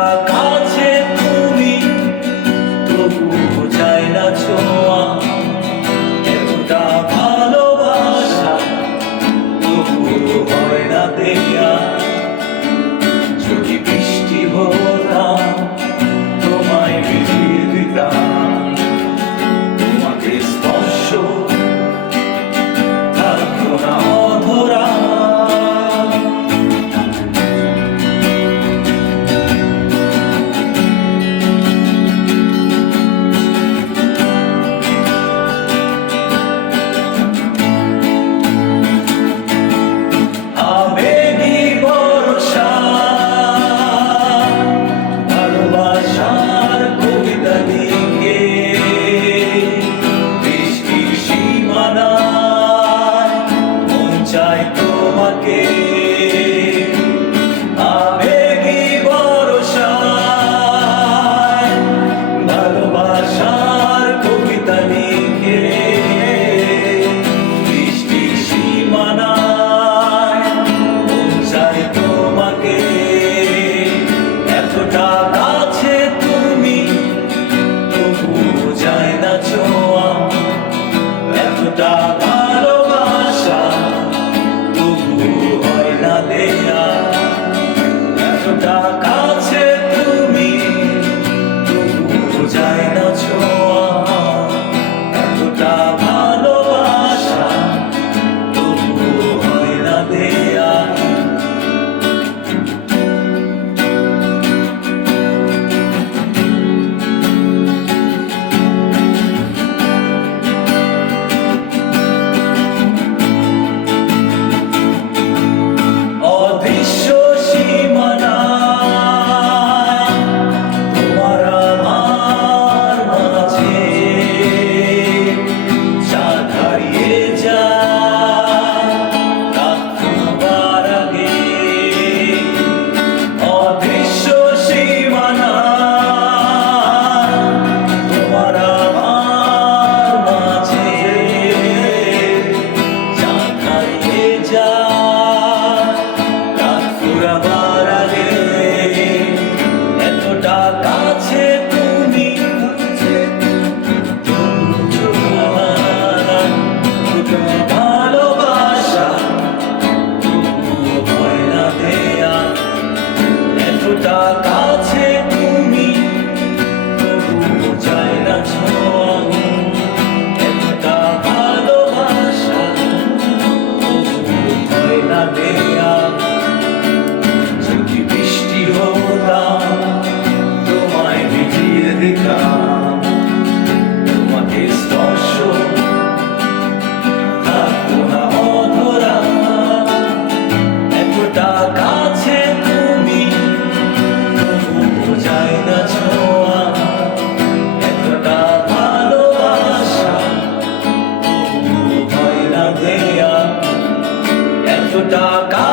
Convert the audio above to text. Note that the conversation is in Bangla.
다 টাকা